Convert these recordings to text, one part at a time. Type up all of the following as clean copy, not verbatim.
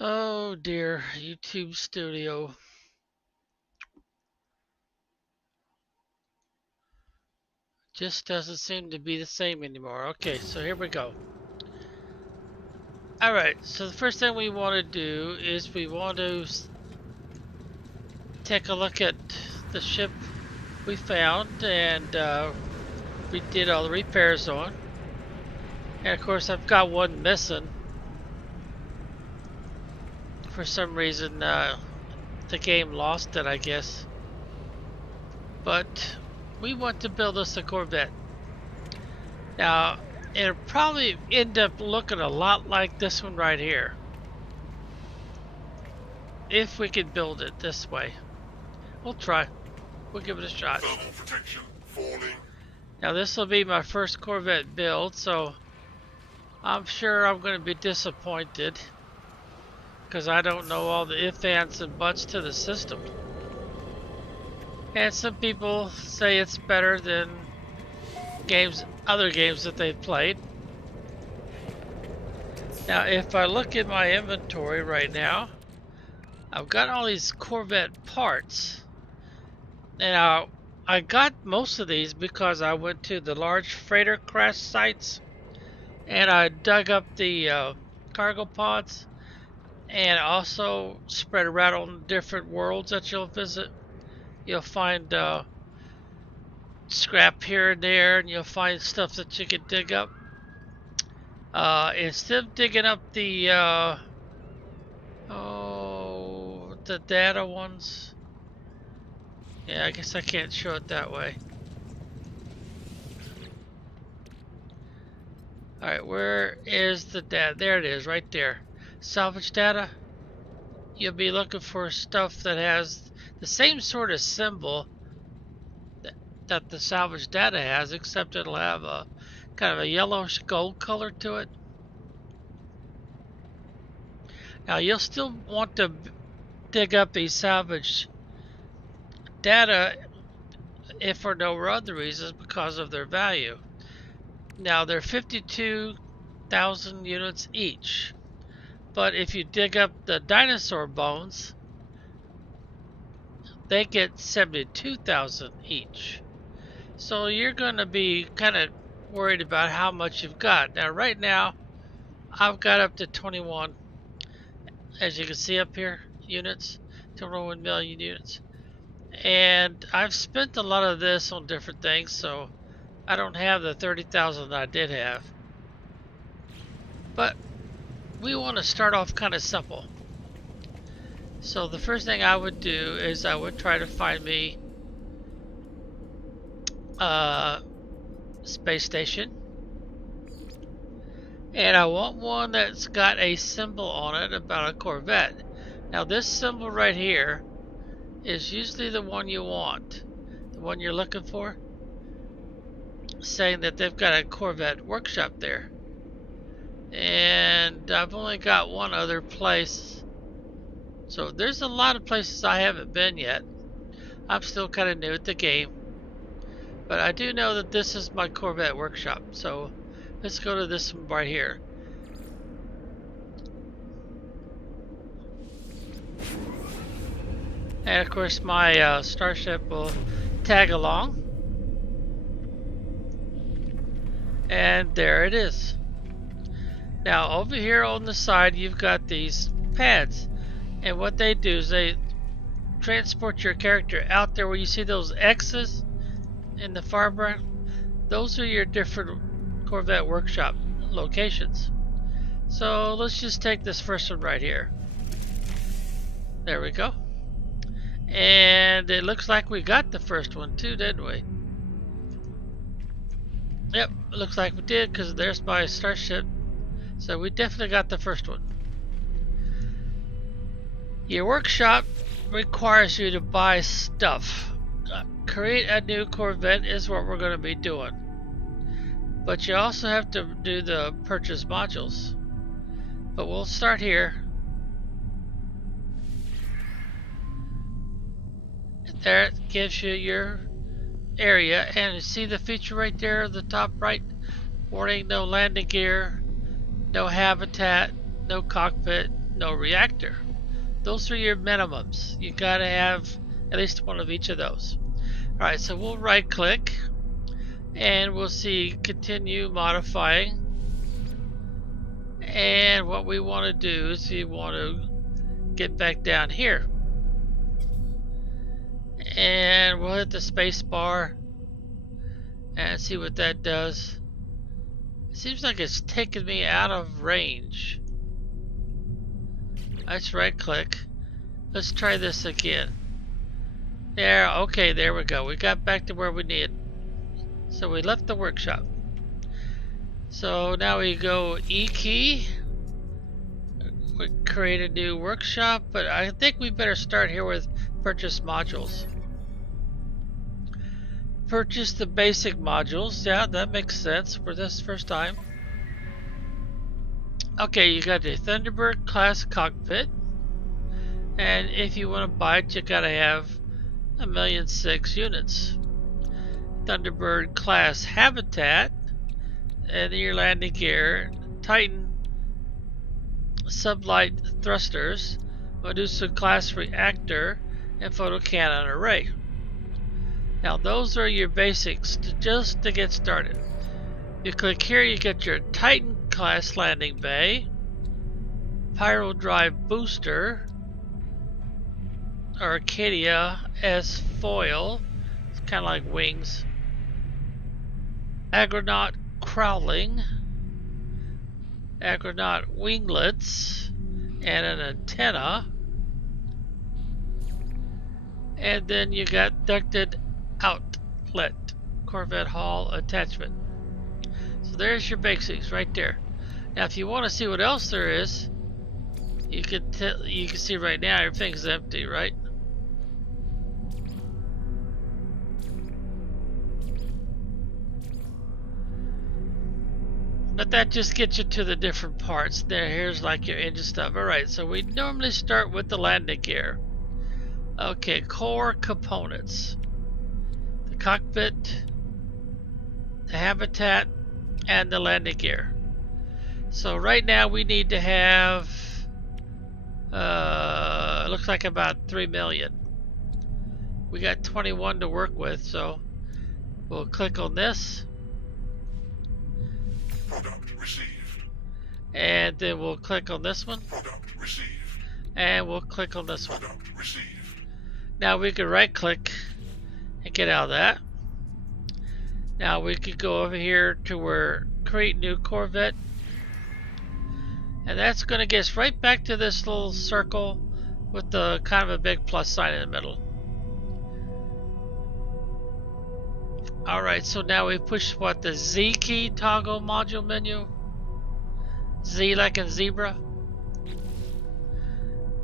Oh dear, YouTube Studio. Just doesn't seem to be the same anymore. Okay, so here we go. Alright, so the first thing we want to do is we want to take a look at the ship we found and we did all the repairs on. And of course I've got one missing. For some reason the game lost it, I guess. But we want to build us a Corvette. Now, it'll probably end up looking a lot like this one right here. If we could build it this way. We'll try. We'll give it a shot. Thermal protection falling. Now this will be my first Corvette build, so I'm sure I'm going to be disappointed. Because I don't know all the ifs, ands, and buts to the system. And some people say it's better than other games that they've played. Now if I look at my inventory right now, I've got all these Corvette parts. Now I got most of these because I went to the large freighter crash sites and I dug up the cargo pods and also spread around on different worlds that you'll visit. You'll find scrap here and there, and you'll find stuff that you can dig up. Instead of digging up the the data ones, yeah, I guess I can't show it that way. Alright, where is the data? There it is, right there. Salvage data. You'll be looking for stuff that has the same sort of symbol that the salvage data has, except it'll have a kind of a yellowish gold color to it. Now you'll still want to dig up these salvage data if for no other reasons because of their value. Now they're 52,000 units each, but if you dig up the dinosaur bones, they get 72,000 each. So you're going to be kind of worried about how much you've got. Now right now I've got up to 21, as you can see up here, units, 21 million units. And I've spent a lot of this on different things, so I don't have the 30,000 I did have. But we want to start off kind of simple. So the first thing I would do is I would try to find me a space station. And I want one that's got a symbol on it about a Corvette. Now this symbol right here is usually the one you want, the one you're looking for, saying that they've got a Corvette workshop there. And I've only got one other place, so there's a lot of places I haven't been yet. I'm still kind of new at the game, but I do know that this is my Corvette workshop, so let's go to this one right here. And of course my starship will tag along. And there it is. Now over here on the side you've got these pads. And what they do is they transport your character out there where you see those X's in the foreground. Those are your different Corvette workshop locations. So let's just take this first one right here. There we go. And it looks like we got the first one too, didn't we? Yep, it looks like we did, because there's my starship. So we definitely got the first one. Your workshop requires you to buy stuff. Create a new Corvette is what we're going to be doing. But you also have to do the purchase modules. But we'll start here. There it gives you your area, and you see the feature right there at the top right? Warning, no landing gear, no habitat, no cockpit, no reactor. Those are your minimums. You gotta have at least one of each of those. Alright, so we'll right click and we'll see continue modifying. And what we want to do is we want to get back down here. And we'll hit the space bar and see what that does. It seems like it's taking me out of range. Let's right click. Let's try this again. There, okay, there we go. We got back to where we need. So we left the workshop. So now we go E key. We create a new workshop, but I think we better start here with purchase modules. Purchase the basic modules. Yeah, that makes sense for this first time. Okay, you got the Thunderbird class cockpit. And if you want to buy it, you gotta have 1,000,006 units. Thunderbird class habitat, and your landing gear, Titan sublight thrusters, Medusa class reactor, and photocannon array. Now those are your basics just to get started. You click here, you get your Titan class landing bay, Pyro drive booster, Arcadia S foil, it's kind of like wings, Agronaut crawling, Agronaut winglets, and an antenna. And then you got ducted outlet Corvette hull attachment. So there's your basics right there. Now if you want to see what else there is, you can see right now everything's empty, right? But that just gets you to the different parts. Here's like your engine stuff. Alright, so we normally start with the landing gear. Okay, core components. The cockpit, the habitat, and the landing gear. So right now we need to have, it looks like about 3 million. We got 21 to work with, so we'll click on this. Product received. And then we'll click on this one. Product received. And we'll click on this one. Product received. Now we can right click and get out of that. Now we could go over here to where create new Corvette. And that's going to get us right back to this little circle with the kind of a big plus sign in the middle. Alright, so now we push what, the Z key toggle module menu. Z like in zebra.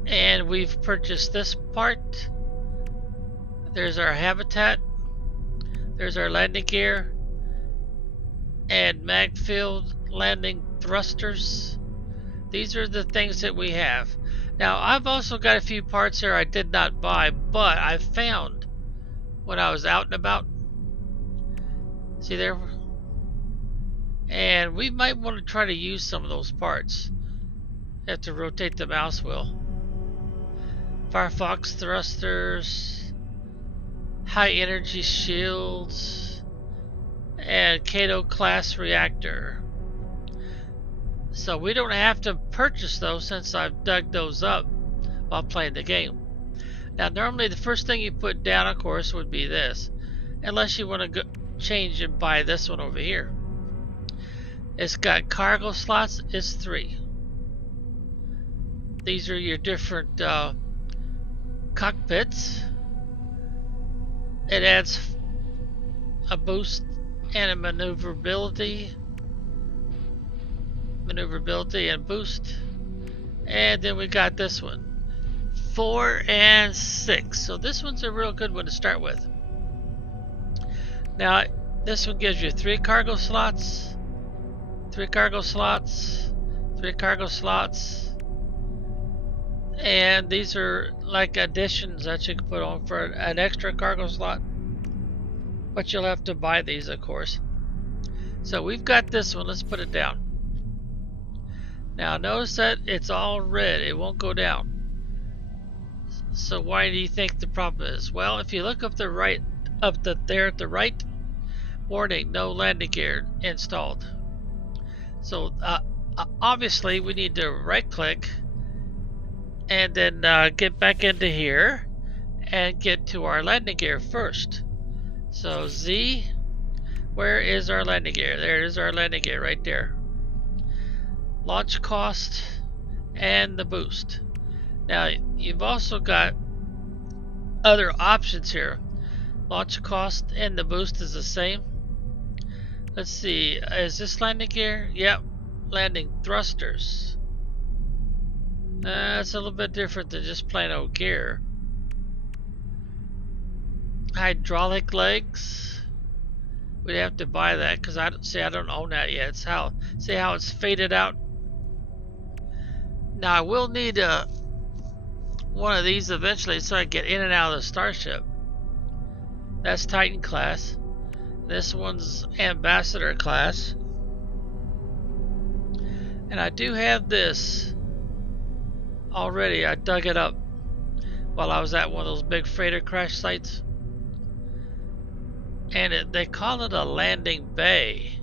And we've purchased this part. There's our habitat. There's our landing gear. And mag field landing thrusters. These are the things that we have. Now I've also got a few parts here I did not buy, but I found when I was out and about. See there? And we might want to try to use some of those parts. You have to rotate the mouse wheel. Firefox thrusters, high energy shields, and Kato class reactor. So we don't have to purchase those since I've dug those up while playing the game. Now normally the first thing you put down, of course, would be this. Unless you want to go change and buy this one over here. It's got cargo slots, it's 3. These are your different cockpits. It adds a boost and a maneuverability and boost. And then we got this one, 4 and 6. So this one's a real good one to start with. Now this one gives you 3 cargo slots, 3 cargo slots, 3 cargo slots, and these are like additions that you can put on for an extra cargo slot, but you'll have to buy these, of course. So we've got this one. Let's put it down. Now notice that it's all red. It won't go down. So why do you think the problem is? Well, if you look up the right, there at the right, warning: no landing gear installed. So obviously we need to right-click and then get back into here and get to our landing gear first. So Z, where is our landing gear? There is our landing gear right there. Launch cost and the boost. Now you've also got other options here. Launch cost and the boost is the same. Let's see, is this landing gear? Yep, landing thrusters. It's a little bit different than just plain old gear. Hydraulic legs. We'd have to buy that because I don't own that yet. It's how, see how it's faded out. Now I will need one of these eventually so I can get in and out of the starship. That's Titan class. This one's Ambassador class. And I do have this already. I dug it up while I was at one of those big freighter crash sites. And they call it a landing bay.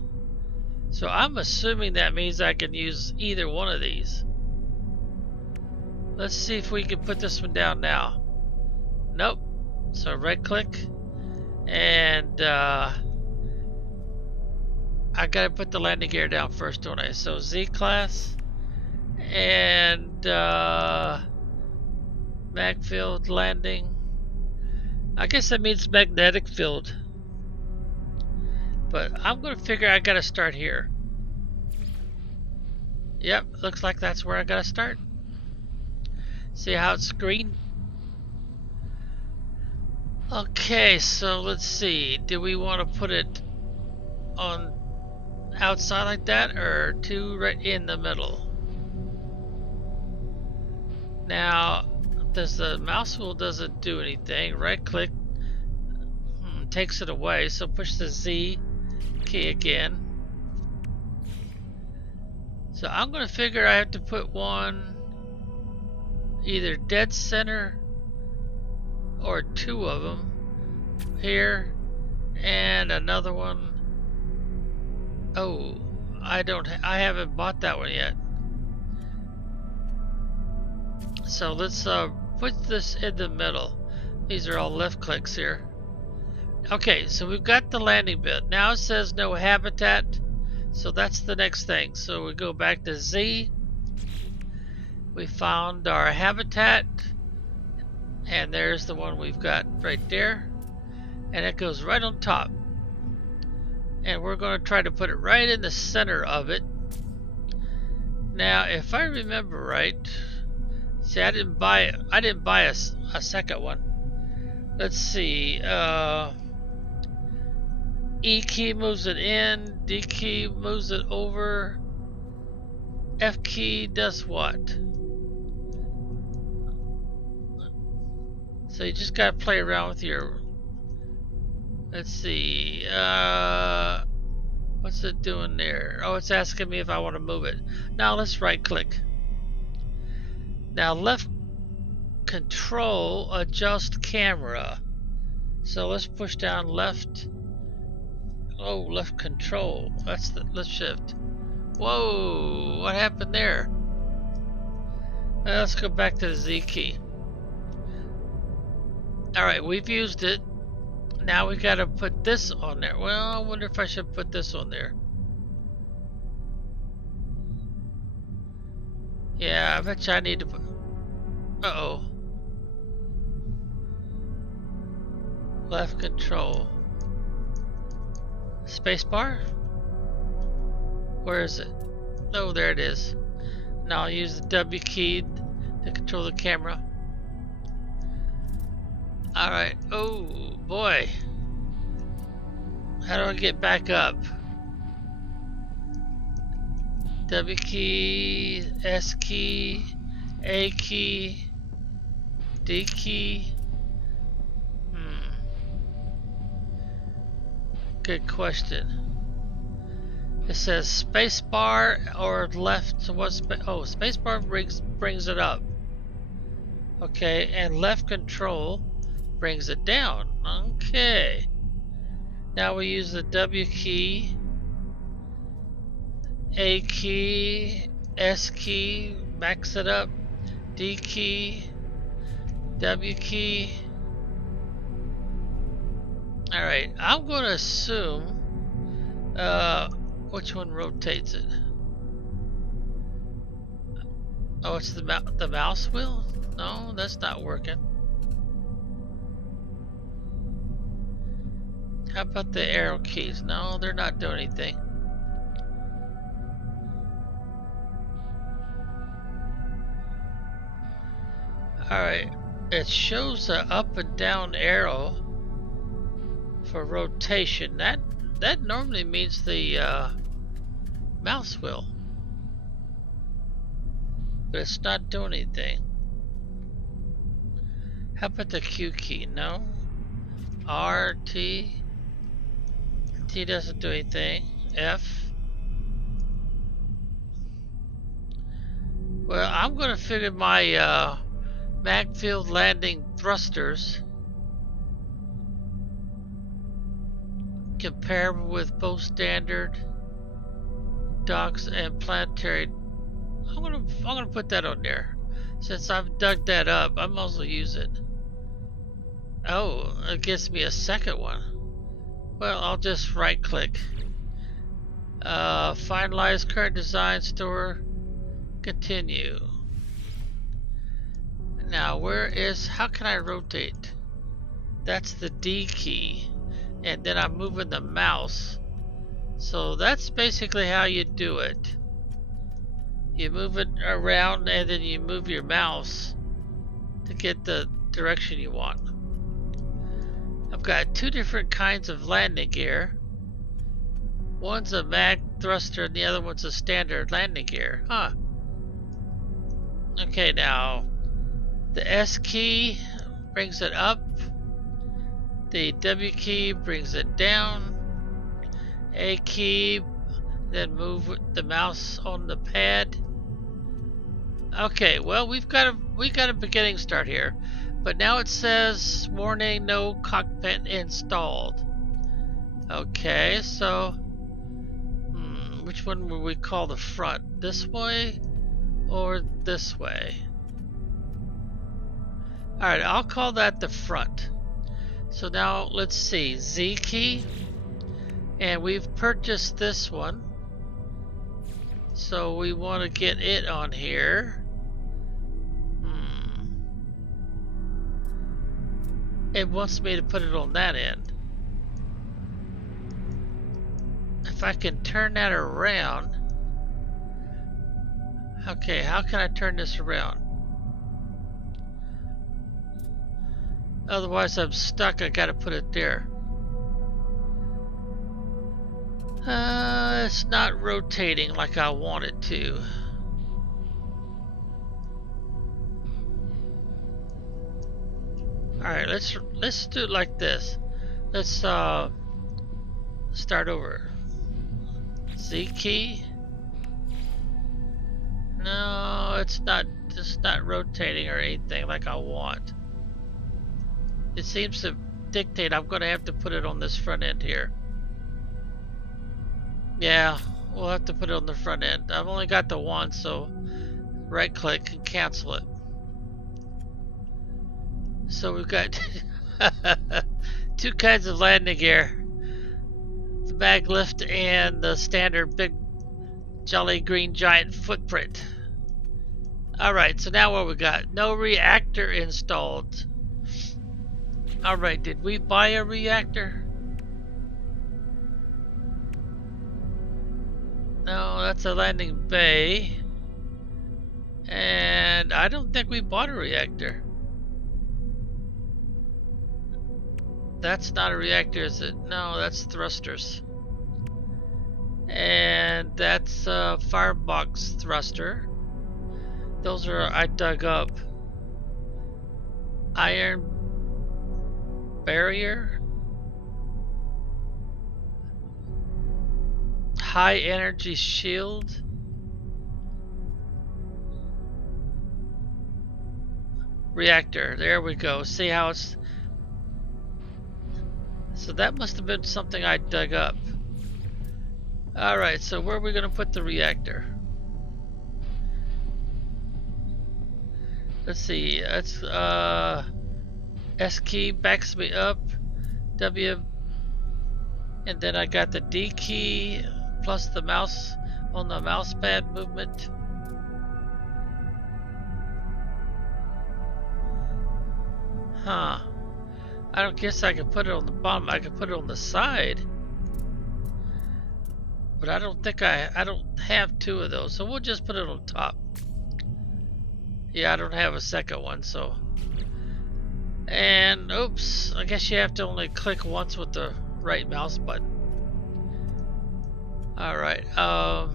So I'm assuming that means I can use either one of these. Let's see if we can put this one down now. Nope. So right click and I gotta put the landing gear down first, don't I? So Z class and mag field landing. I guess that means magnetic field. But I'm gonna figure I gotta start here. Yep, looks like that's where I gotta start. See how it's green? Okay, so let's see. Do we want to put it on outside like that or two right in the middle? Now, the mouse wheel doesn't do anything. Right click takes it away, so push the Z key again. So I'm going to figure I have to put one either dead center or two of them here and another one. Oh, I haven't bought that one yet. So let's put this in the middle. These are all left clicks here. Okay, so we've got the landing bit. Now it says no habitat, so that's the next thing. So we go back to Z. We found our habitat, and there's the one we've got right there, and it goes right on top. And we're going to try to put it right in the center of it. Now, if I remember right, see, I didn't buy a second one. Let's see. E key moves it in, D key moves it over, F key does what? So you just gotta play around with your, let's see, what's it doing there? Oh, it's asking me if I want to move it. Now let's right click. Now left control, adjust camera. So let's push down left. Oh, left control. That's the left shift. Whoa, what happened there? Let's go back to the Z key. Alright, we've used it. Now we gotta put this on there. Well, I wonder if I should put this on there. Yeah, I bet you I need to put... Uh-oh. Left control. Spacebar? Where is it? Oh, there it is. Now I'll use the W key to control the camera. Alright. Oh, boy. How do I get back up? W key, S key, A key, D key. Good question. It says spacebar or left. So what? Spacebar brings it up. Okay, and left control brings it down. Okay. Now we use the W key, A key, S key, max it up, D key, W key. Alright, I'm going to assume which one rotates it. Oh, it's the mouse wheel? No, that's not working. How about the arrow keys? No, they're not doing anything. Alright, it shows an up and down arrow for rotation. That normally means the mouse wheel. But it's not doing anything. How about the Q key? No. R, T. T doesn't do anything. F. Well, I'm going to figure my magfield landing thrusters comparable with both standard docks and planetary. I'm gonna put that on there. Since I've dug that up, I might as well use it. Oh, it gives me a second one. Well, I'll just right click. Finalize current design, store, continue. Now how can I rotate? That's the D key. And then I'm moving the mouse. So that's basically how you do it. You move it around and then you move your mouse to get the direction you want. I've got two different kinds of landing gear. One's a mag thruster and the other one's a standard landing gear. Huh. Okay, now the S key brings it up. The W key brings it down. A key, then move the mouse on the pad. Okay, well we got a beginning start here, but now it says warning, no cockpit installed. Okay, so which one would we call the front? This way or this way? Alright, I'll call that the front. So now let's see, Z key, and we've purchased this one. So we want to get it on here. It wants me to put it on that end. If I can turn that around. Okay, how can I turn this around? Otherwise I'm stuck, I gotta put it there. It's not rotating like I want it to. Alright, let's do it like this. Let's start over. Z key. No, it's not rotating or anything like I want. It seems to dictate I'm gonna have to put it on this front end here. Yeah, we'll have to put it on the front end. I've only got the one, so right click and cancel it. So we've got two kinds of landing gear. The mag lift and the standard big jolly green giant footprint. Alright, so now what we got? No reactor installed. Alright, did we buy a reactor? No, that's a landing bay. And I don't think we bought a reactor. That's not a reactor, is it? No, that's thrusters. And that's a firebox thruster. Those are I dug up. Iron barrier. high energy shield. Reactor, there we go. See how it's... So that must have been something I dug up. Alright, so where are we going to put the reactor? Let's see, that's S key backs me up, W, and then I got the D key plus the mouse on the mouse pad movement. Huh. I don't guess I could put it on the bottom. I could put it on the side. But I don't think I don't have two of those. So we'll just put it on top. Yeah, I don't have a second one, so. And oops, I guess you have to only click once with the right mouse button. Alright, I'd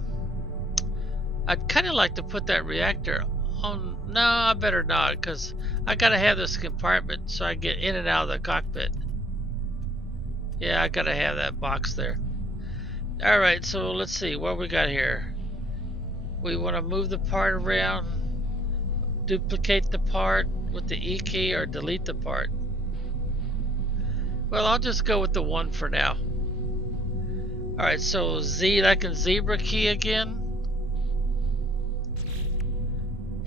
kinda like to put that reactor on. No, I better not, because I gotta have this compartment so I get in and out of the cockpit. Yeah, I gotta have that box there. Alright, so let's see what we got here. We want to move the part around, duplicate the part with the E key, or delete the part. Well, I'll just go with the 1 for now. Alright, so Z like in zebra key again.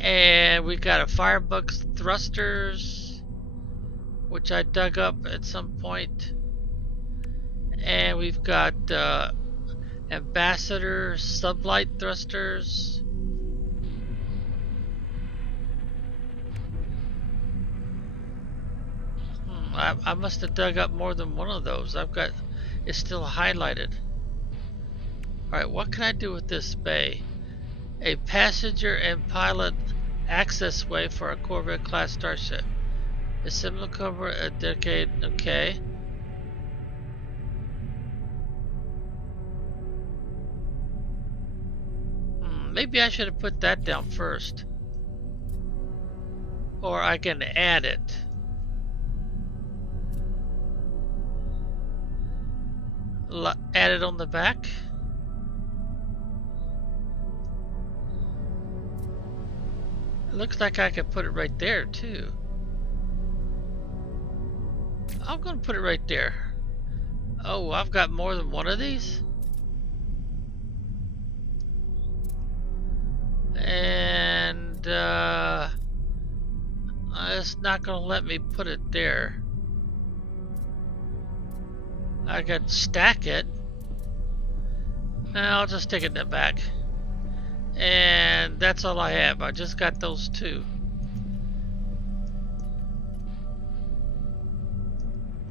And we got a Firebug thrusters, which I dug up at some point. And we've got ambassador sublight thrusters. I must have dug up more than one of those. I've got it's still highlighted. Alright, what can I do with this bay? A passenger and pilot access way for a Corvette class starship. A similar cover a decade. Okay. Maybe I should have put that down first. Or I can add it. Add it on the back. It looks like I could put it right there too. I'm gonna put it right there. Oh, I've got more than one of these? And it's not gonna let me put it there. I could stack it. I'll just take it in the back. And that's all I have. I just got those two.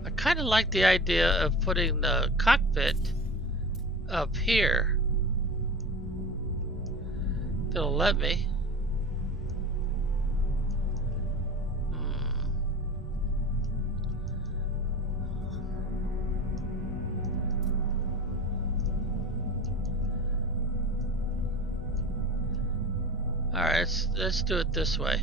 I kind of like the idea of putting the cockpit up here. It'll let me. Alright, let's do it this way.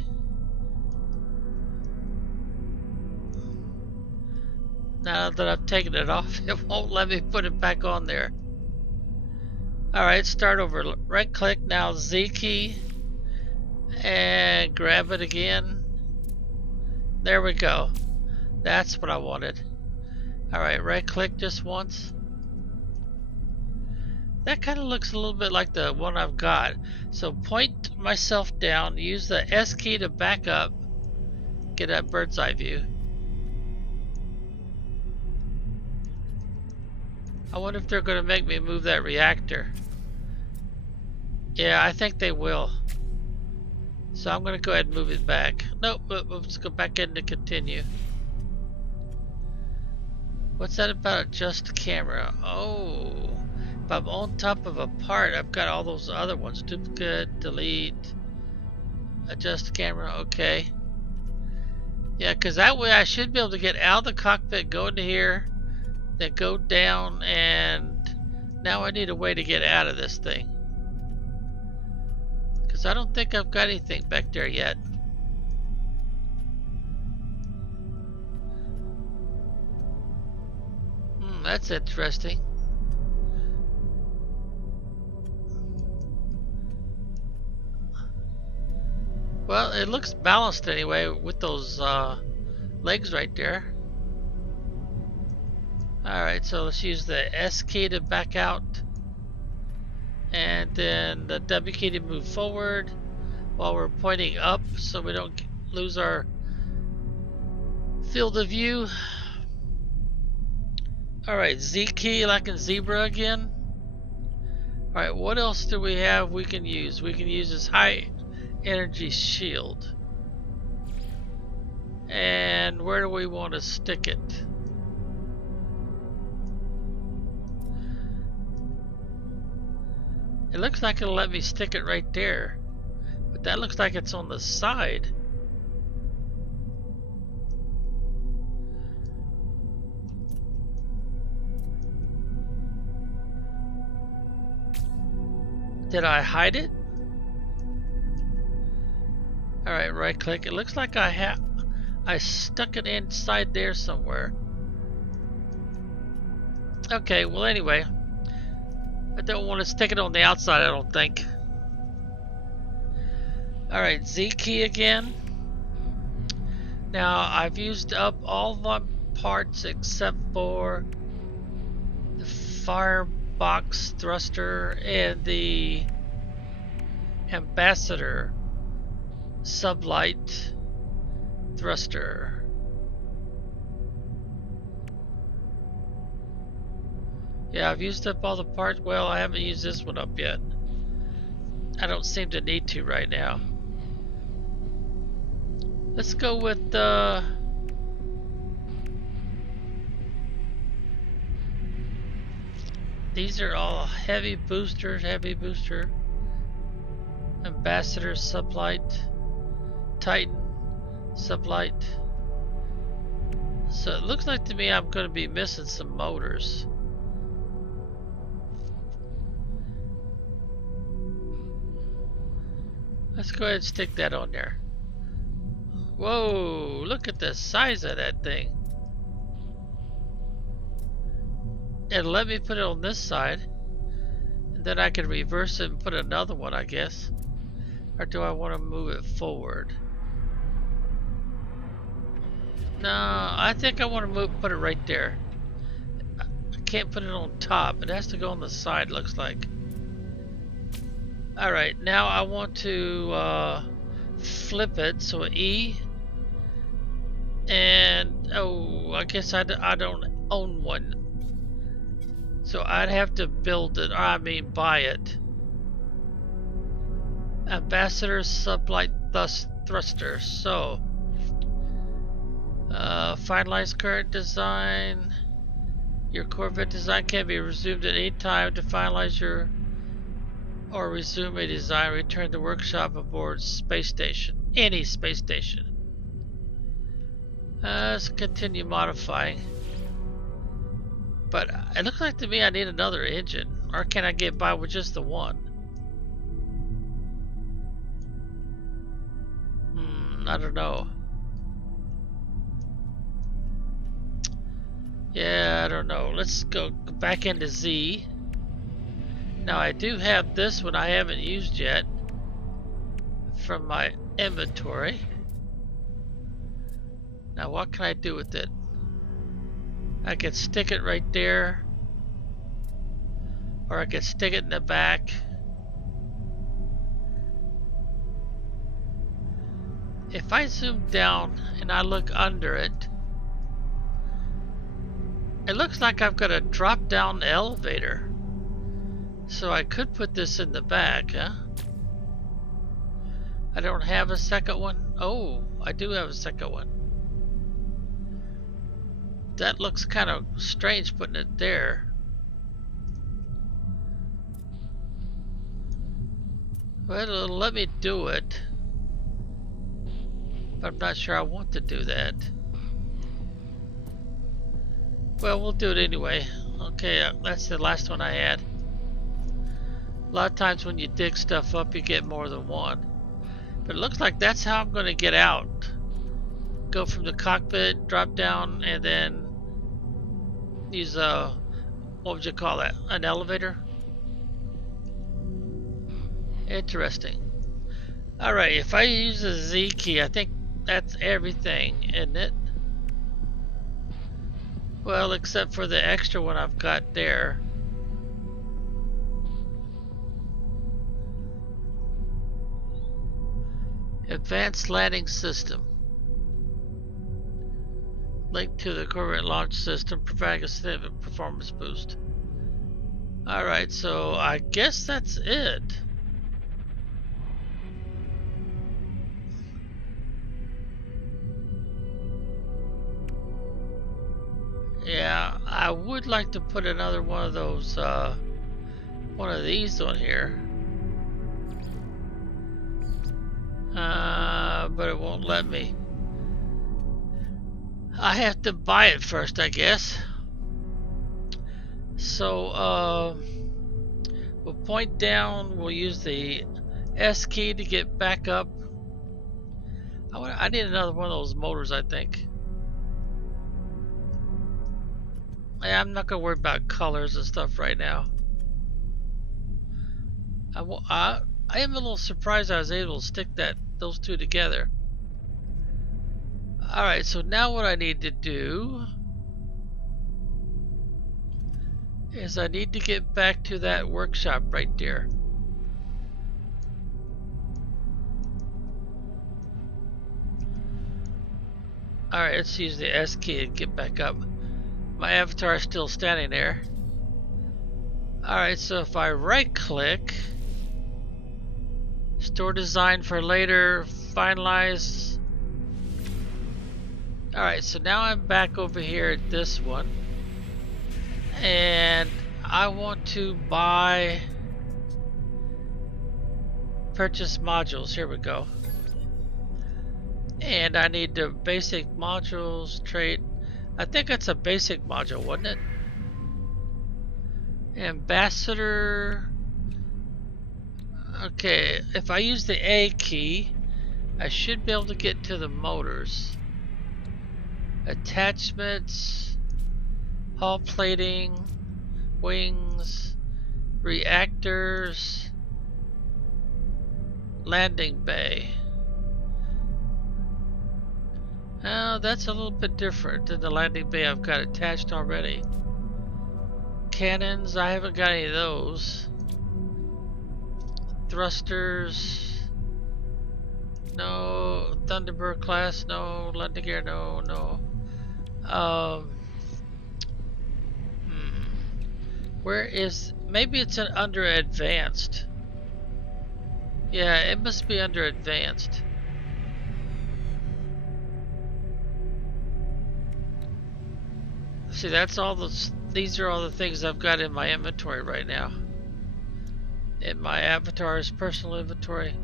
Now that I've taken it off, it won't let me put it back on there. Alright, start over. Right click, now Z key, and grab it again. There we go. That's what I wanted. Alright, right click just once. That kind of looks a little bit like the one I've got. So point myself down, use the S key to back up, get that bird's eye view. I wonder if they're going to make me move that reactor. Yeah, I think they will. So I'm going to go ahead and move it back. Nope, let's go back in to continue. What's that about adjust camera? Oh, if I'm on top of a part, I've got all those other ones. Duplicate, delete, adjust camera, okay. Yeah, because that way I should be able to get out of the cockpit, go into here, then go down, and now I need a way to get out of this thing. Because I don't think I've got anything back there yet. That's interesting. Well, it looks balanced anyway with those legs right there. Alright, so let's use the S key to back out. And then the W key to move forward while we're pointing up so we don't lose our field of view. Alright, Z key like in zebra again. Alright, what else do we have we can use? We can use this high energy shield. And where do we want to stick it? It looks like it'll let me stick it right there. But that looks like it's on the side. Did I hide it? Alright, right click. It looks like I stuck it inside there somewhere. Okay, well anyway. I don't want to stick it on the outside, I don't think. Alright, Z key again. Now, I've used up all my parts except for the firebox thruster and the ambassador sublight thruster. Yeah, I've used up all the parts. Well, I haven't used this one up yet. I don't seem to need to right now. Let's go with these are all heavy boosters, heavy booster. Ambassador sublight, Titan sublight. So it looks like to me I'm going to be missing some motors. Let's go ahead and stick that on there. Whoa, look at the size of that thing. And let me put it on this side. And then I can reverse it and put another one, I guess. Or do I want to move it forward? No, I think I want to put it right there. I can't put it on top. It has to go on the side, looks like. Alright, now I want to flip it, so E, and oh, I guess I don't own one, so I'd have to build it, or I mean buy it. Ambassador sublight thruster, so finalize current design. Your Corvette design can be resumed at any time. To finalize your or resume a design, return to workshop aboard space station. Any space station. Let's continue modifying. But it looks like to me I need another engine. Or can I get by with just the one? I don't know. Yeah, I don't know. Let's go back into Z. Now I do have this one I haven't used yet from my inventory. Now what can I do with it? I can stick it right there, or I can stick it in the back. If I zoom down and I look under it, it looks like I've got a drop down elevator. So I could put this in the back, huh? I don't have a second one. Oh, I do have a second one. That looks kind of strange putting it there. Well, it'll let me do it. But I'm not sure I want to do that. Well, we'll do it anyway. Okay, that's the last one I had. A lot of times when you dig stuff up, you get more than one. But it looks like that's how I'm going to get out. Go from the cockpit, drop down, and then use a, what would you call that? An elevator? Interesting. Alright, if I use the Z key, I think that's everything, isn't it? Well, except for the extra one I've got there. Advanced landing system. Linked to the Corvette launch system, providing a significant performance boost. Alright, so I guess that's it. Yeah, I would like to put another one of those, one of these on here. But it won't let me. I have to buy it first, I guess. So, we'll point down, we'll use the S key to get back up. I need another one of those motors, I think. I'm not gonna worry about colors and stuff right now. I am a little surprised I was able to stick those two together. Alright, so now what I need to do is I need to get back to that workshop right there. Alright, let's use the S key and get back up. My avatar is still standing there. Alright, so if I right click, store design for later, finalize. Alright, so now I'm back over here at this one. And I want to purchase modules. Here we go. And I need the basic modules trait. I think it's a basic module, wasn't it? Ambassador. Okay, if I use the A key, I should be able to get to the motors. Attachments, hull plating, wings, reactors, landing bay. Oh, that's a little bit different than the landing bay I've got attached already. Cannons, I haven't got any of those. Thrusters, no. Thunderbird class, no. Landing gear, no. Where is, maybe it's under advanced. Yeah, it must be under advanced. See, that's all these are all the things I've got in my inventory right now. In my avatar's personal inventory.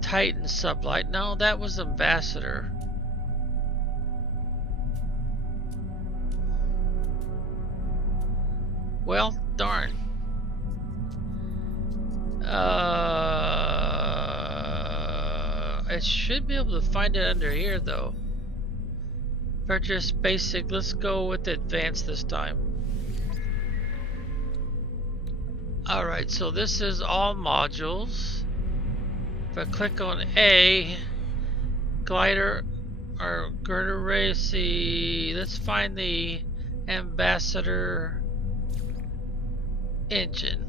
Titan sublight. No, that was Ambassador. Well, darn. I should be able to find it under here though. Purchase basic. Let's go with advanced this time. Alright, so this is all modules. If I click on A, glider or girder ray, see, let's find the Ambassador engine.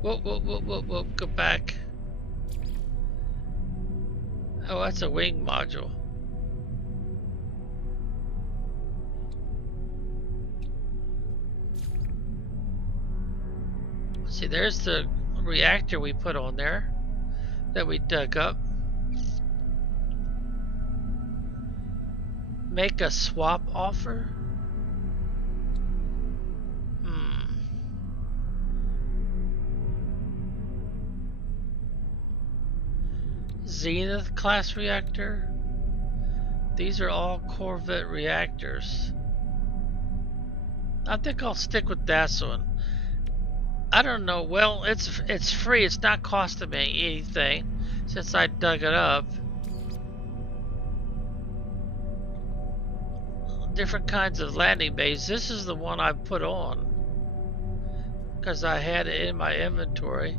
Whoa, go back. Oh, that's a wing module. See, there's the reactor we put on there that we dug up. Make a swap offer? Zenith class reactor. These are all Corvette reactors. I think I'll stick with that one. I don't know. Well, it's free. It's not costing me anything since I dug it up. different kinds of landing bays. This is the one I put on because I had it in my inventory.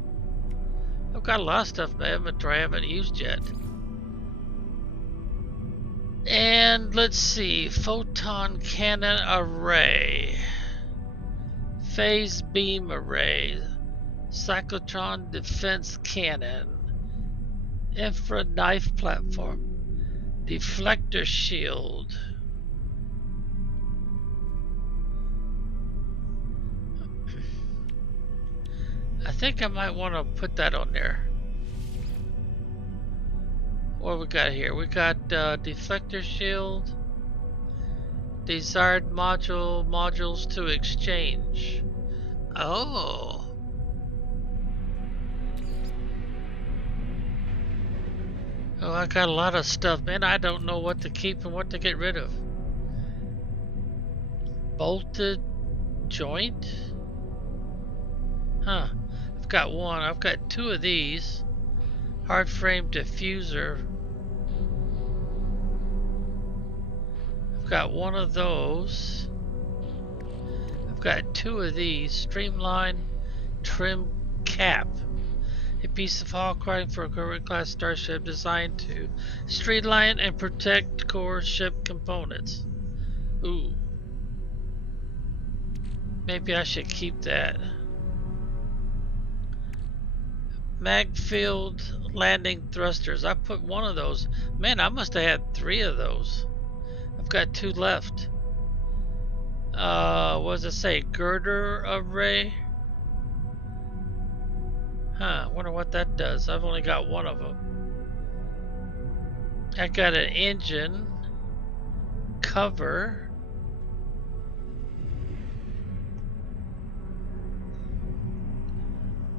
I've got a lot of stuff in my inventory I haven't used yet. And let's see, photon cannon array, phase beam array, cyclotron defense cannon, infra knife platform, deflector shield. I think I might want to put that on there. What we got here? We got deflector shield, desired modules to exchange. Oh. Oh, I got a lot of stuff, man. I don't know what to keep and what to get rid of. Bolted joint? Huh. I've got one. I've got two of these. Hard frame diffuser. I've got one of those. I've got two of these. Streamline trim cap. A piece of hull crane for a Corvette class starship designed to streamline and protect core ship components. Ooh. Maybe I should keep that. Magfield landing thrusters. I put one of those. Man, I must have had 3 of those. I've got 2 left. What does it say? Girder array? Huh, wonder what that does. I've only got one of them. I got an engine cover.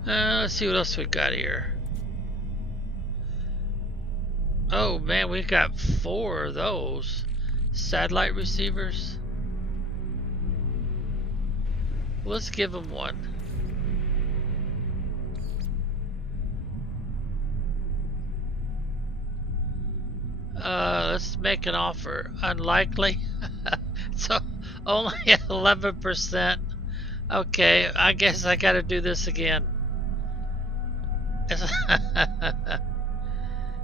Let's see what else we got here. Oh man, we got 4 of those satellite receivers. Let's give them one. Let's make an offer. Unlikely. So only 11%. Okay, I guess I gotta do this again.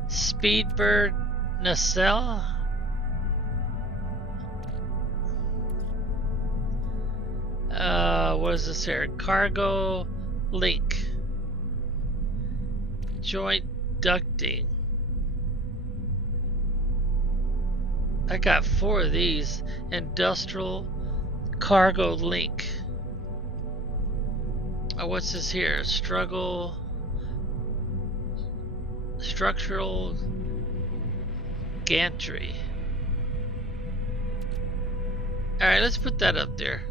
Speedbird nacelle. What is this here? Cargo link. Joint ducting. I got 4 of these. Industrial cargo link. Oh, what's this here? Structural gantry. Alright, let's put that up there.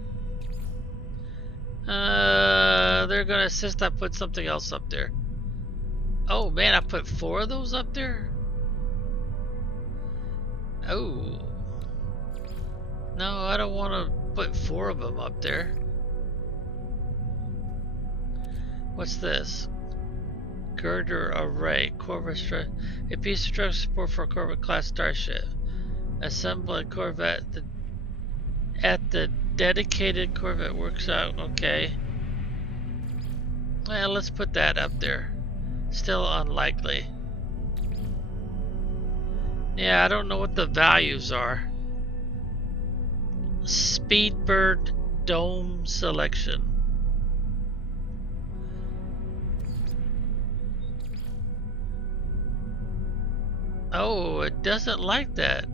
They're gonna insist I put something else up there. Oh man, I put 4 of those up there? Oh. No, I don't want to put 4 of them up there. What's this? Girder array. Corvette a piece of structural support for a Corvette class starship. Assemble a Corvette at the dedicated Corvette workshop. Okay. Well, let's put that up there. Still unlikely. Yeah, I don't know what the values are. Speedbird dome selection. Oh, it doesn't like that.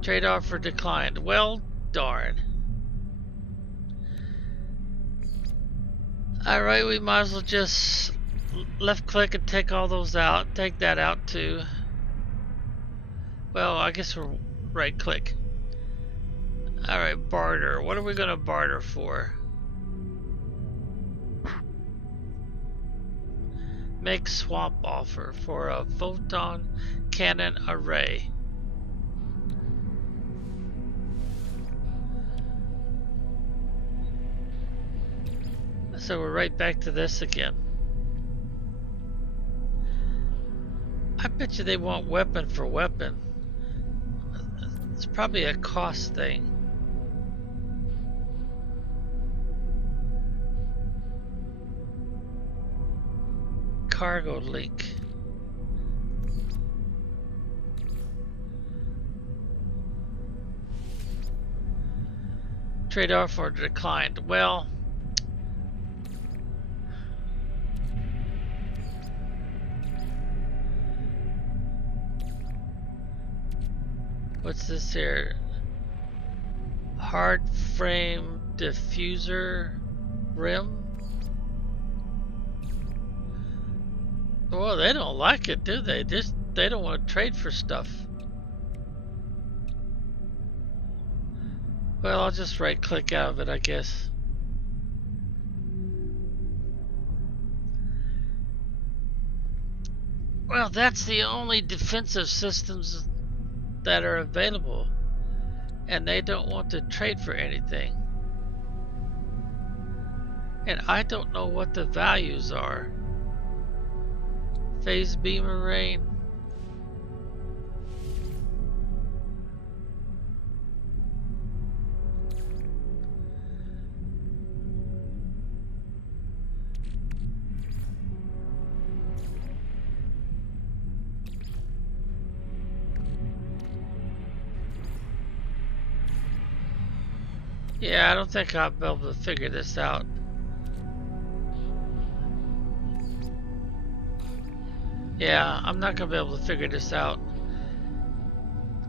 Trade offer declined. Well, darn. Alright, we might as well just left click and take all those out. Take that out too. Well, I guess we'll right click. Alright, barter. What are we gonna barter for? Make swap offer for a photon cannon array. So we're right back to this again. I bet you they want weapon for weapon. It's probably a cost thing. Cargo leak. Trade offer declined. Well, what's this here? Hard frame diffuser rim? Well, they don't like it, do they? They don't want to trade for stuff. Well, I'll just right click out of it, I guess. Well, that's the only defensive systems that are available, and they don't want to trade for anything. And I don't know what the values are. Phase beamer rain. Yeah, I don't think I'll be able to figure this out. Yeah, I'm not gonna be able to figure this out.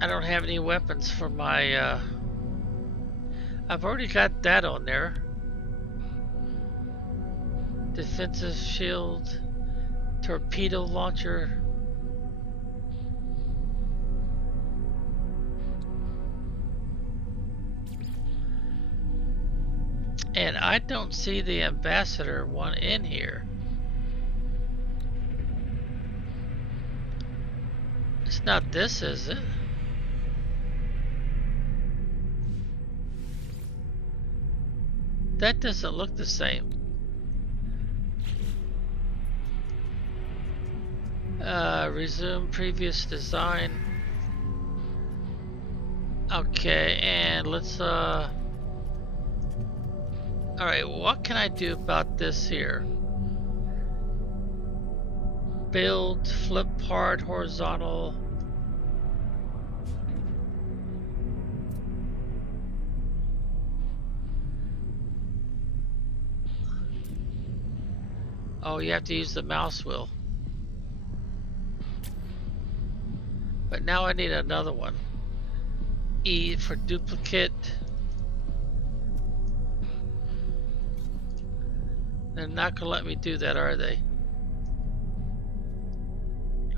I don't have any weapons for my, I've already got that on there. Defensive shield, torpedo launcher. And I don't see the ambassador one in here. It's not this, is it? That doesn't look the same. Resume previous design. Okay, and let's alright, what can I do about this here? Build, flip hard, horizontal. Oh, you have to use the mouse wheel. But now I need another one. E for duplicate. They're not gonna let me do that, are they?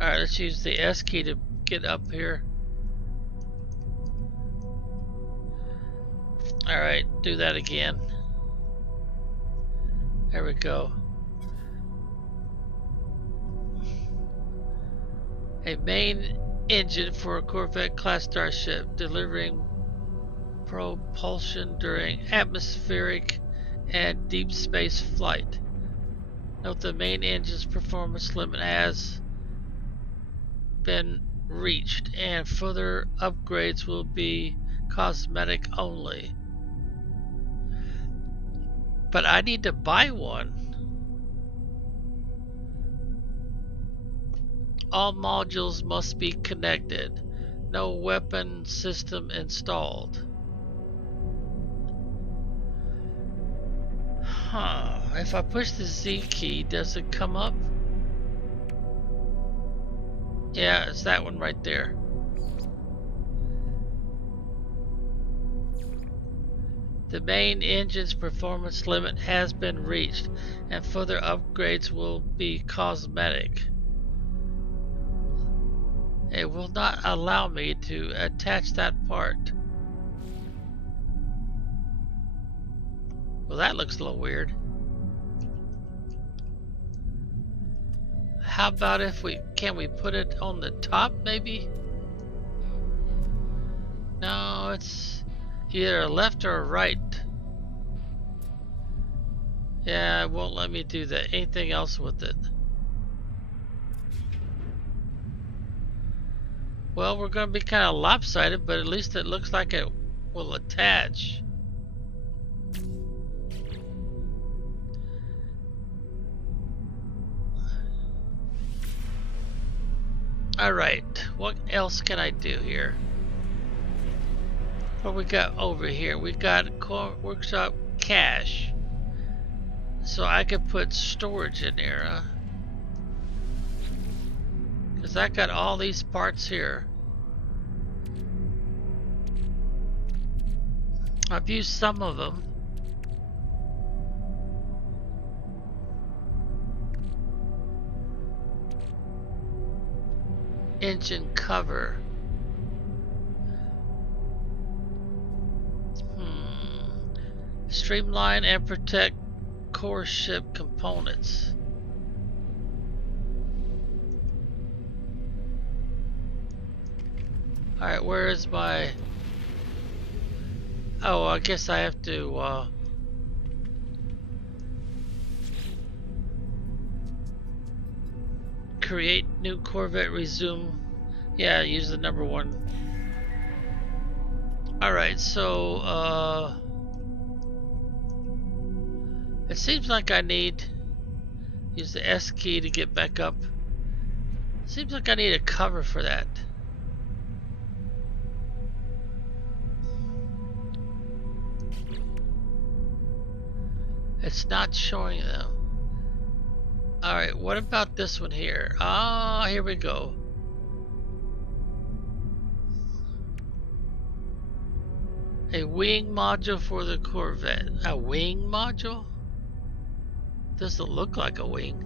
Alright, let's use the S key to get up here. Alright, do that again. There we go. A main engine for a Corvette class starship delivering propulsion during atmospheric and deep space flight. Note the main engine's performance limit has been reached and further upgrades will be cosmetic only. But I need to buy one. All modules must be connected. No weapon system installed. Huh. If I push the Z key, does it come up? Yeah, it's that one right there. The main engine's performance limit has been reached, and further upgrades will be cosmetic. It will not allow me to attach that part. Well, that looks a little weird. How about if can we put it on the top maybe? No, it's either a left or a right. Yeah, it won't let me do that. Anything else with it? Well, we're going to be kind of lopsided, but at least it looks like it will attach. Alright, what else can I do here? What we got over here? We got workshop cache. So I could put storage in there, huh? Because I got all these parts here. I've used some of them. Engine cover. Streamline and protect core ship components. Alright, where is my... Oh, I guess I have to create new Corvette, resume. Yeah, use the number 1. Alright, so it seems like I need use the S key to get back up. Seems like I need a cover for that. It's not showing them. Alright, what about this one here? Ah, here we go. A wing module for the Corvette. A wing module? Doesn't look like a wing.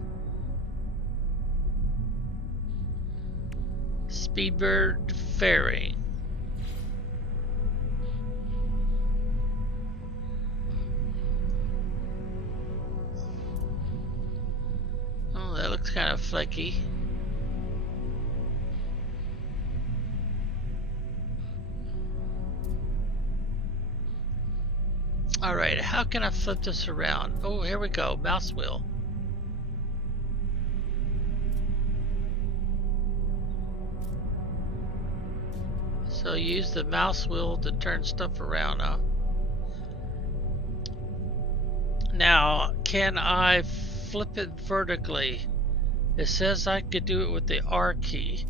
Speedbird fairing. Oh, that looks kind of flaky. Alright, how can I flip this around? Oh, here we go, mouse wheel. So use the mouse wheel to turn stuff around, huh? Now, can I flip it vertically? It says I could do it with the R key.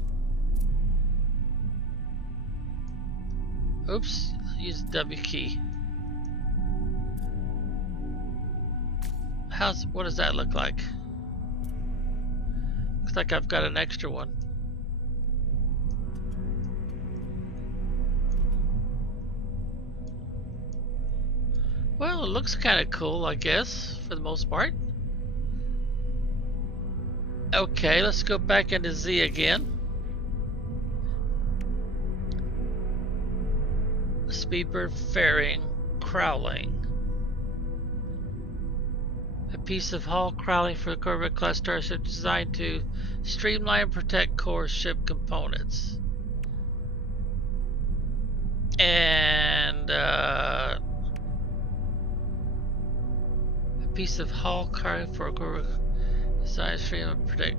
Oops, use the W key. What does that look like? Looks like I've got an extra one. Well, it looks kind of cool, I guess, for the most part. Okay, let's go back into Z again. Speedbird fairing, crawling. A piece of hull crawling for the Corvette class starship designed to streamline and protect core ship components. And a piece of hull crawling for a Corvette designed to streamline and protect.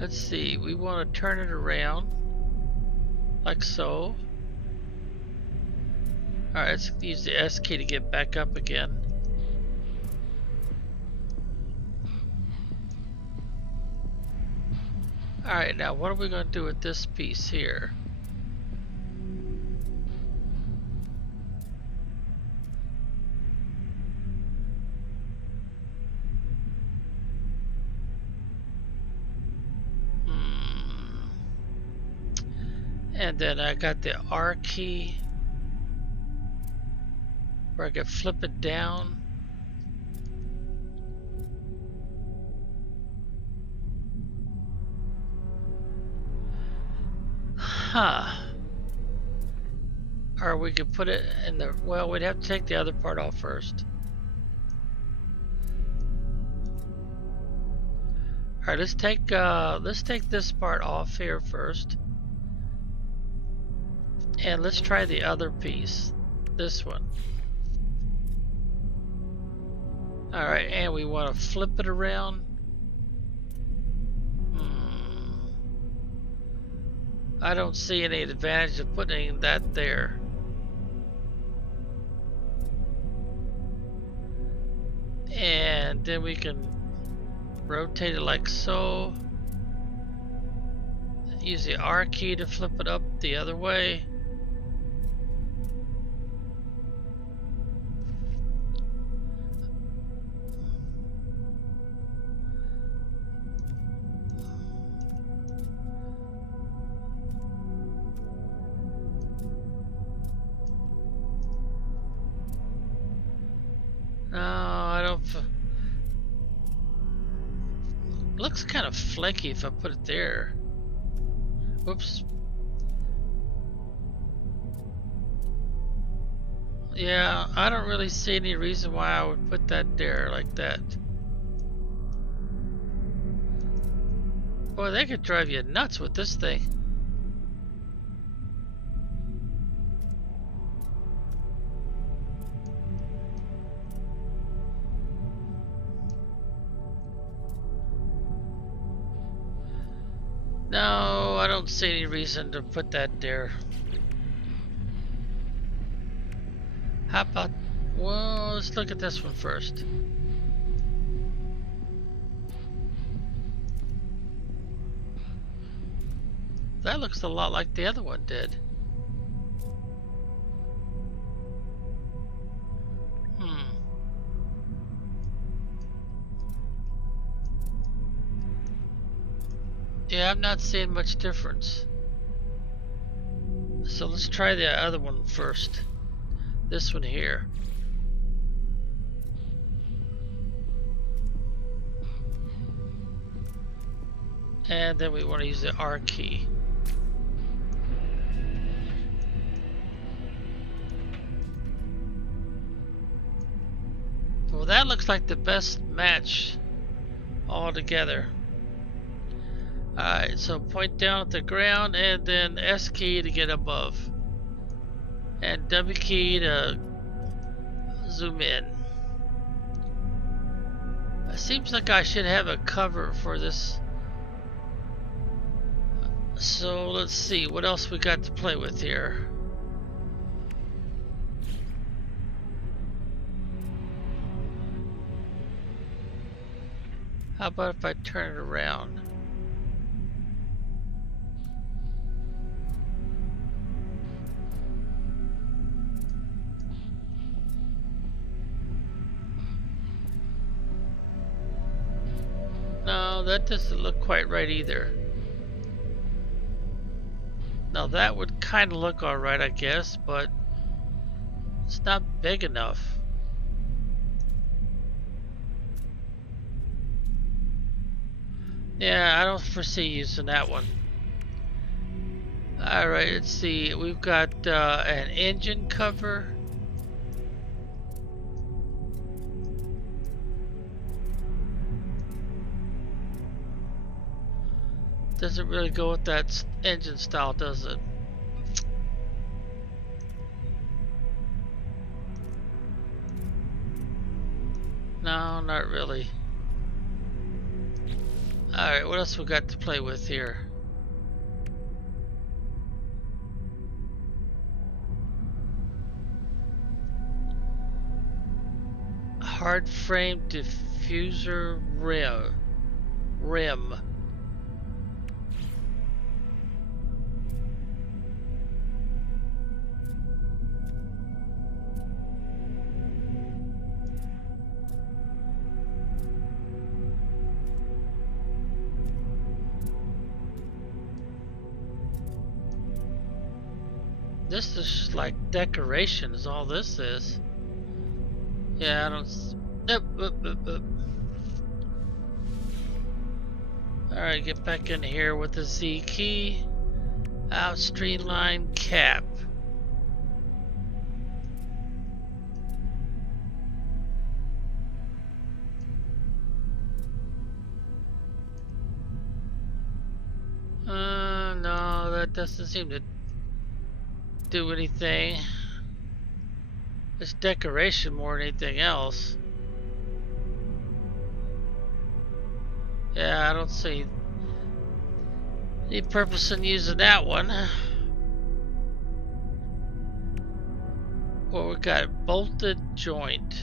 Let's see, we want to turn it around like so. Alright, let's use the S key to get back up again. Alright, now what are we going to do with this piece here? And then I got the R key, where I can flip it down. Or we could put it in the, well, we'd have to take the other part off first. Alright, let's take this part off here first. And let's try the other piece. This one. Alright, and we want to flip it around. I don't see any advantage of putting that there. And then we can rotate it like so. Use the R key to flip it up the other way. No, I don't. Looks kind of flaky if I put it there. Whoops. Yeah, I don't really see any reason why I would put that there like that. Boy, they could drive you nuts with this thing. No, I don't see any reason to put that there. How about, well, let's look at this one first. That looks a lot like the other one did. Yeah, I'm not seeing much difference. So let's try the other one first. This one here. And then we want to use the R key. Well, that looks like the best match altogether. Alright, so point down at the ground and then S key to get above. And W key to zoom in. It seems like I should have a cover for this. So let's see what else we got to play with here. How about if I turn it around? No, that doesn't look quite right either. Now that would kind of look alright, I guess, but it's not big enough. Yeah, I don't foresee using that one. Alright, let's see. We've got an engine cover. Doesn't really go with that engine style, does it? No, not really. Alright, what else we got to play with here? Hard frame diffuser rim. This is like decoration is all this is. Yeah, I don't... Alright, get back in here with the Z key. Out streamline cap. No, that doesn't seem to do anything. It's decoration more than anything else. Yeah, I don't see. Any purpose in using that one? Well, we got bolted joint.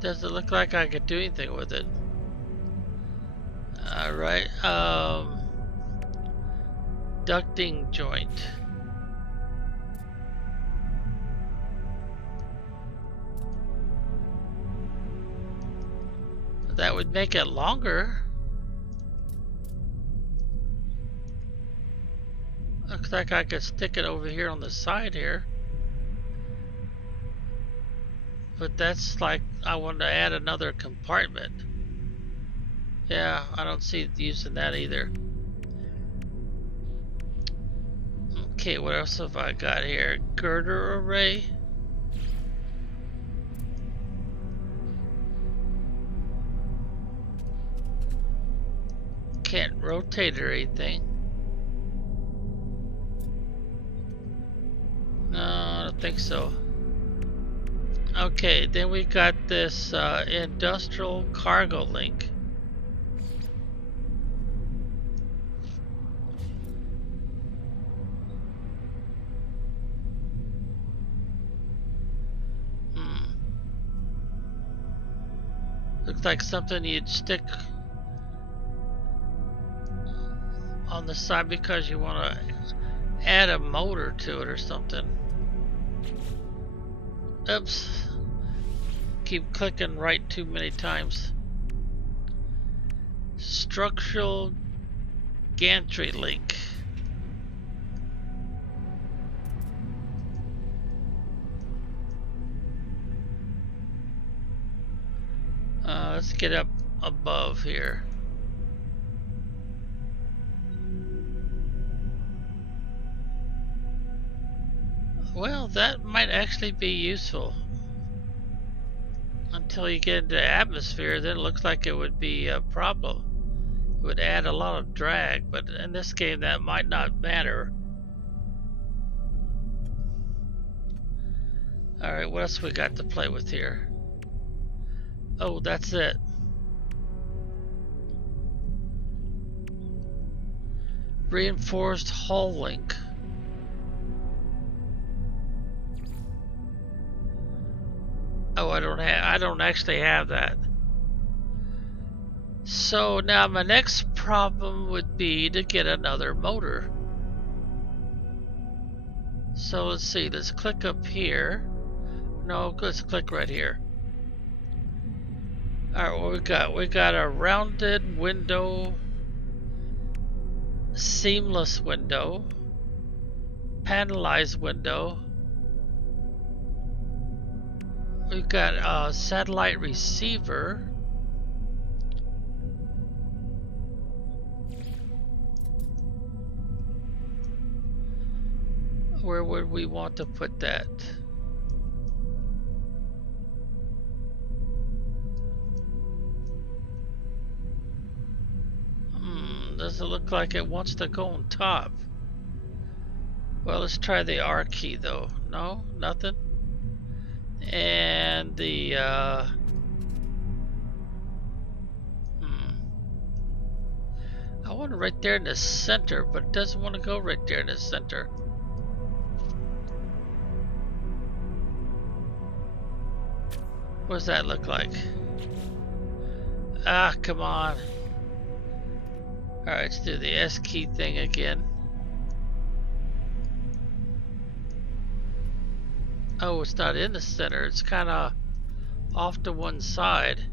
Doesn't look like I could do anything with it. Alright, ducting joint. That would make it longer. Looks like I could stick it over here on the side here. But that's like, I want to add another compartment. Yeah, I don't see using that either. Okay, what else have I got here? Girder array. Can't rotate or anything. No, I don't think so. Okay, then we got this industrial cargo link. Looks like something you'd stick on the side because you want to add a motor to it or something. Oops. Keep clicking right too many times. Structural gantry link. Let's get up above here. Well, that might actually be useful. Until you get into atmosphere, then it looks like it would be a problem. It would add a lot of drag, but in this game that might not matter. Alright, what else we got to play with here? Oh, that's it. Reinforced hull link. Oh, I don't actually have that. So now my next problem would be to get another motor. So let's see, let's click up here. No, let's click right here. Alright, what we got? We got a rounded window, seamless window, panelized window. We've got a satellite receiver. Where would we want to put that? Doesn't look like it wants to go on top. Well, let's try the R key though. No, nothing. And the I want it right there in the center, but it doesn't want to go right there in the center. What does that look like? Ah, come on. Alright, let's do the S key thing again. Oh, it's not in the center. It's kind of off to one side.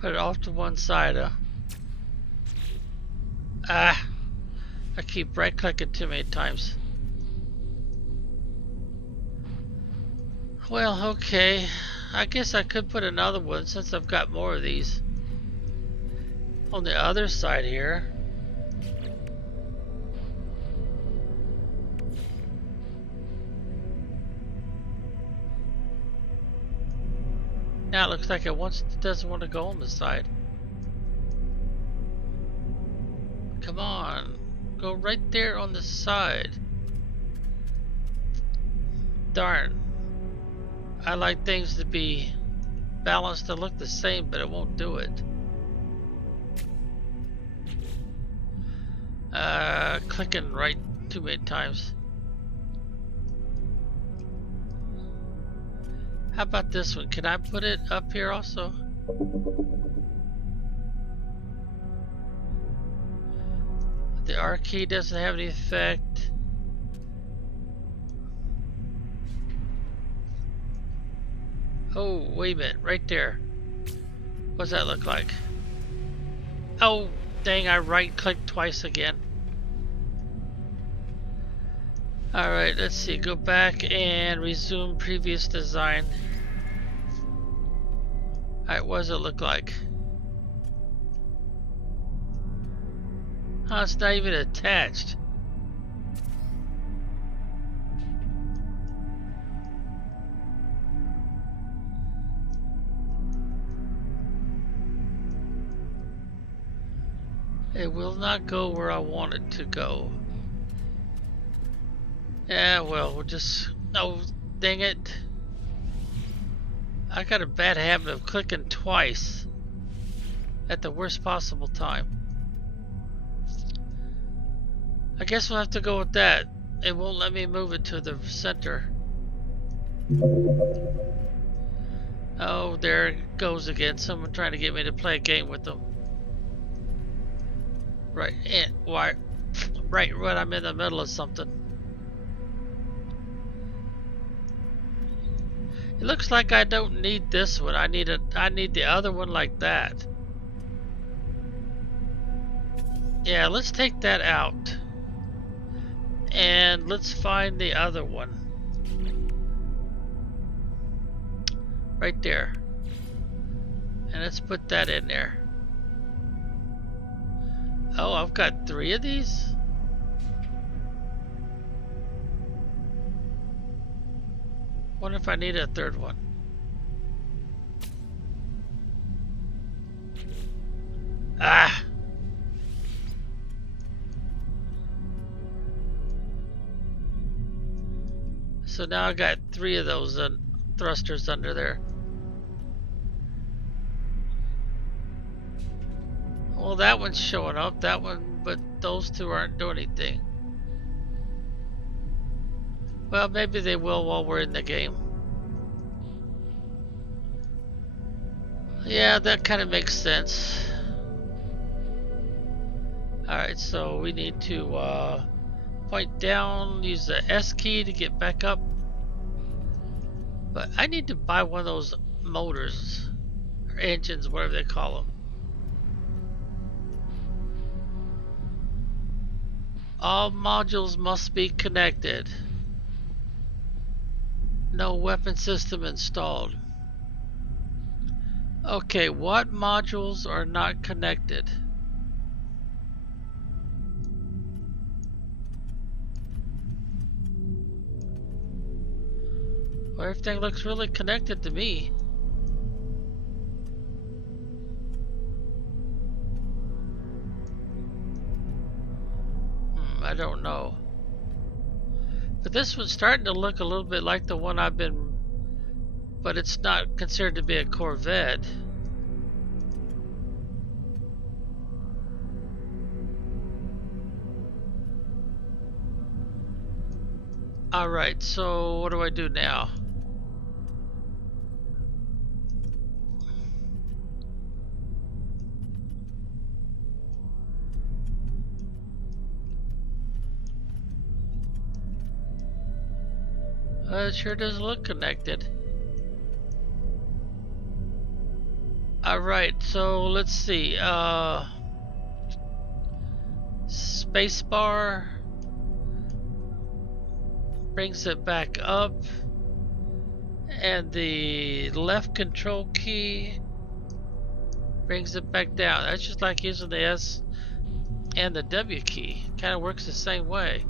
Put it off to one side, huh? Ah! I keep right clicking too many times. Well, okay. I guess I could put another one since I've got more of these. On the other side here. Now it looks like it doesn't want to go on the side. Come on. Go right there on the side. Darn. I like things to be balanced to look the same, but it won't do it. Clicking right too many times. How about this one? Can I put it up here also? The R key doesn't have any effect. Oh, wait a minute, right there. What's that look like? Oh, dang, I right-clicked twice again. Alright, let's see, go back and resume previous design. Alright, what does it look like? Oh, it's not even attached. It will not go where I want it to go. Yeah, well, we'll just... Oh, dang it. I got a bad habit of clicking twice at the worst possible time. I guess we'll have to go with that. It won't let me move it to the center. Oh, there it goes again. Someone trying to get me to play a game with them. Right, and why? Right when I'm in the middle of something. It looks like I don't need this one. I need the other one like that. Yeah, let's take that out. And let's find the other one. Right there. And let's put that in there. Oh, I've got 3 of these? Wonder if I need a 3rd one. Ah! So now I got 3 of those thrusters under there. Well, that one's showing up, that one, but those 2 aren't doing anything. Well, maybe they will while we're in the game. Yeah, that kind of makes sense. Alright, so we need to point down, use the S key to get back up. But I need to buy one of those motors, or engines, whatever they call them. All modules must be connected. No weapon system installed. Okay, what modules are not connected? Well, everything looks really connected to me. I don't know. But this one's starting to look a little bit like the one I've been... But it's not considered to be a Corvette. Alright, so what do I do now? It sure does look connected. Alright, so let's see. Spacebar brings it back up, and the left control key brings it back down. That's just like using the S and the W key. Kind of works the same way.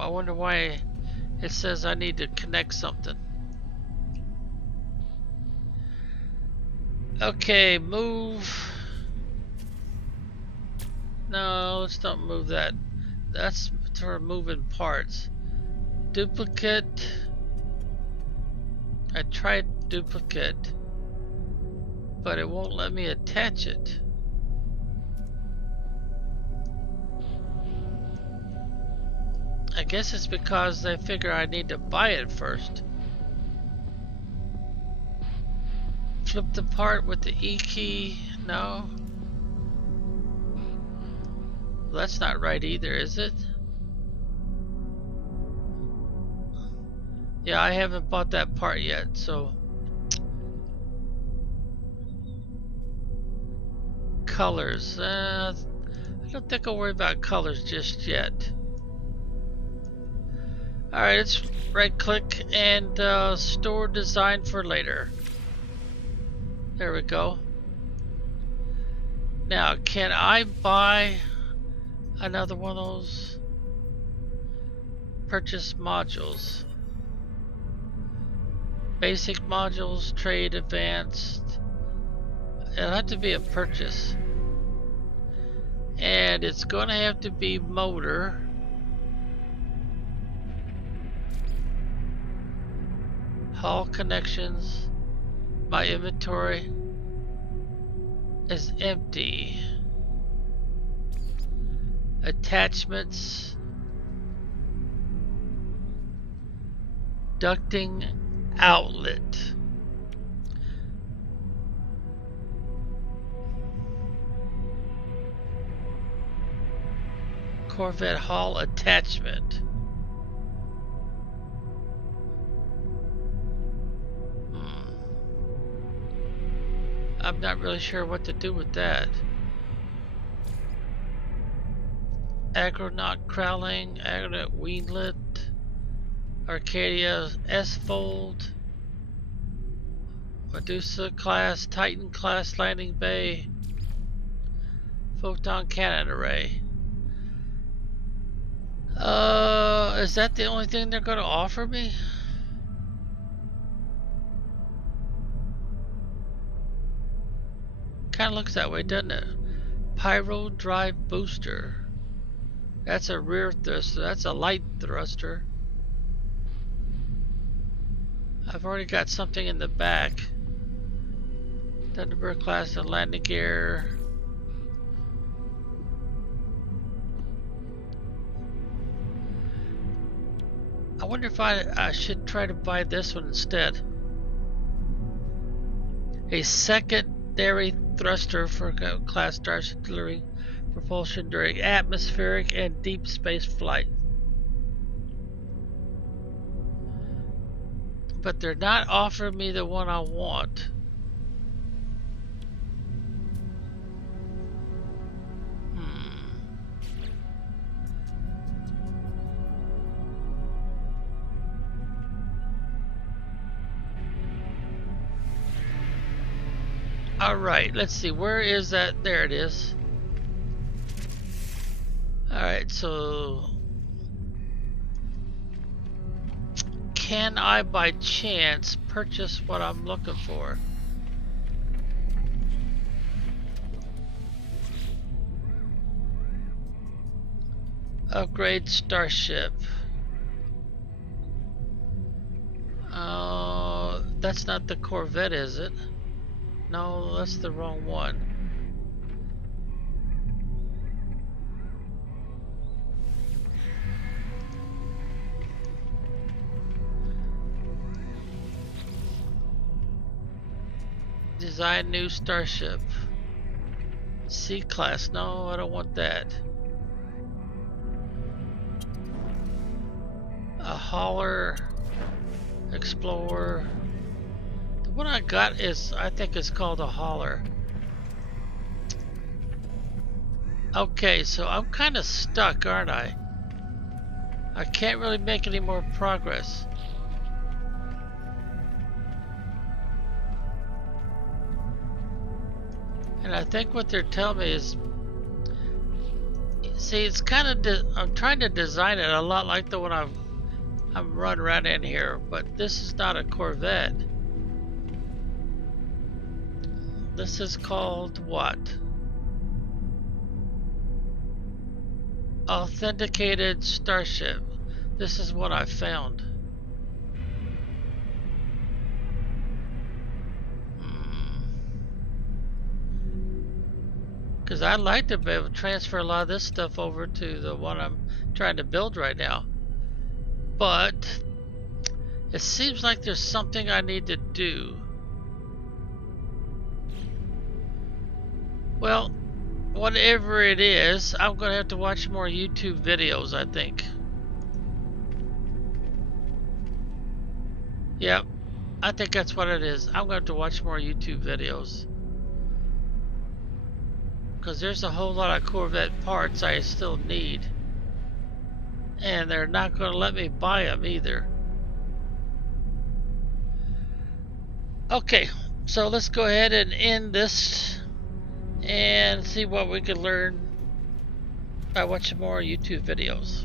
I wonder why it says I need to connect something. Okay, move. No, let's not move that. That's for moving parts. Duplicate. I tried duplicate, but it won't let me attach it. I guess it's because they figure I need to buy it first. Flip the part with the E key. No. That's not right either, is it? Yeah, I haven't bought that part yet, so. Colors. I don't think I'll worry about colors just yet. Alright, let's right click and store design for later. There we go. Now, can I buy another one of those? Purchase modules. Basic modules, trade, advanced. It'll have to be a purchase. And it's going to have to be motor. Hall connections. My inventory is empty. Attachments. Ducting outlet. Corvette hull attachment. I'm not really sure what to do with that. Agronaut Crowling, Agronaut Wheatlet, Arcadia S-Fold, Medusa class, Titan class landing bay, Photon cannon array. Is that the only thing they're going to offer me? Kind of looks that way, doesn't it? Pyro drive booster. That's a rear thruster. That's a light thruster. I've already got something in the back. Thunderbird class and landing gear. I wonder if I should try to buy this one instead. A secondary thruster for class Starship delivering propulsion during atmospheric and deep space flight. But they're not offering me the one I want. Alright, let's see, where is that? There it is. Alright, so can I by chance purchase what I'm looking for? Upgrade Starship. That's not the Corvette, is it? No, that's the wrong one. Design new Starship. C-Class. No, I don't want that. a hauler, explorer. The one I got is, I think it's called a hauler. Okay, so I'm kind of stuck, aren't I? I can't really make any more progress. And I think what they're telling me is, see, it's kind of, I'm trying to design it a lot like the one I'm running around in here, but this is not a Corvette. This is called what? Authenticated Starship. This is what I found. Because I'd like to be able to transfer a lot of this stuff over to the one I'm trying to build right now. But it seems like there's something I need to do. Well, whatever it is, I'm going to have to watch more YouTube videos, I think. Yep, I think that's what it is. I'm going to have to watch more YouTube videos. Because there's a whole lot of Corvette parts I still need. And they're not going to let me buy them either. Okay, so let's go ahead and end this and see what we can learn by watching more YouTube videos.